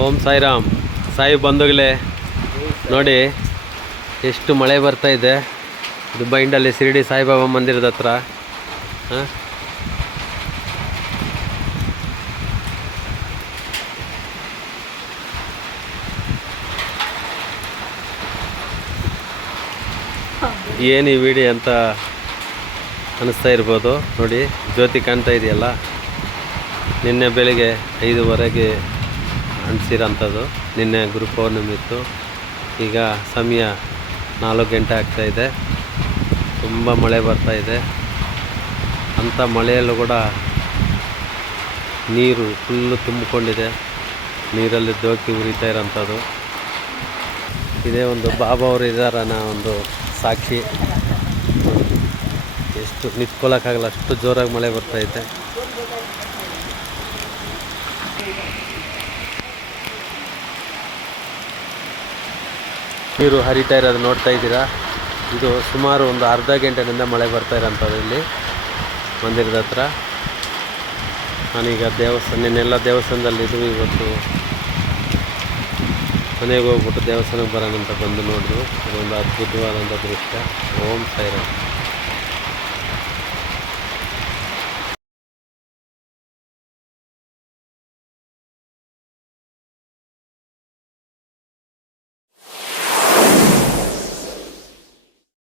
ಓಂ ಸಾಯಿರಾಮ್. ಸಾಯಿ ಬಂಧುಗಳೇ ನೋಡಿ ಎಷ್ಟು ಮಳೆ ಬರ್ತಾ ಇದೆ. ಇದು ಬೈಂಡಲ್ಲಿ ಶಿರಡಿ ಸಾಯಿಬಾಬಾ ಮಂದಿರದ ಹತ್ರ. ಏನು ಈ ವಿಡಿಯೋ ಅಂತ ಅನ್ನಿಸ್ತಾ ಇರ್ಬೋದು. ನೋಡಿ ಜ್ಯೋತಿ ಕಾಣ್ತಾ ಇದೆಯಲ್ಲ, ನಿನ್ನೆ ಬೆಳಿಗ್ಗೆ 5:15ಗೆ ಅಂಟಿಸಿರೋಂಥದ್ದು. ನಿನ್ನೆ ಗುರು ಪೌರ್ಣಮಿ ಇತ್ತು. ಈಗ ಸಮಯ 4 ಗಂಟೆ ಆಗ್ತಾಯಿದೆ. ತುಂಬ ಮಳೆ ಬರ್ತಾಯಿದೆ. ಅಂಥ ಮಳೆಯಲ್ಲೂ ಕೂಡ ನೀರು ಫುಲ್ಲು ತುಂಬಿಕೊಂಡಿದೆ. ನೀರಲ್ಲಿ ದೋಕಿ ಉರಿತಾ ಇರೋಂಥದ್ದು. ಇದೇ ಒಂದು ಬಾಬಾ ಅವರು ಇದ್ದಾರನ್ನ ಒಂದು ಸಾಕ್ಷಿ. ಎಷ್ಟು ನಿಂತ್ಕೊಳ್ಳೋಕ್ಕಾಗಲ್ಲ, ಅಷ್ಟು ಜೋರಾಗಿ ಮಳೆ ಬರ್ತಾಯಿದೆ. ನೀರು ಹರಿತಾ ಇರೋದು ನೋಡ್ತಾ ಇದ್ದೀರಾ. ಇದು ಸುಮಾರು ಒಂದು ಅರ್ಧ ಗಂಟೆನಿಂದ ಮಳೆ ಬರ್ತಾ ಇರೋಂಥದ್ದು ಇಲ್ಲಿ ಮಂದಿರದ ಹತ್ರ. ನಾನೀಗ ನಿನ್ನೆಲ್ಲ ದೇವಸ್ಥಾನದಲ್ಲಿದ್ದು ಇವತ್ತು ಮನೆಗೆ ಹೋಗ್ಬಿಟ್ಟು ದೇವಸ್ಥಾನಕ್ಕೆ ಬರೋಣ ಅಂತ ಬಂದು ನೋಡಿದ್ರು. ಇದೊಂದು ಅದ್ಭುತವಾದಂಥ ದೃಶ್ಯ. ಓಂ ಸಾಯಿರಾಮ್.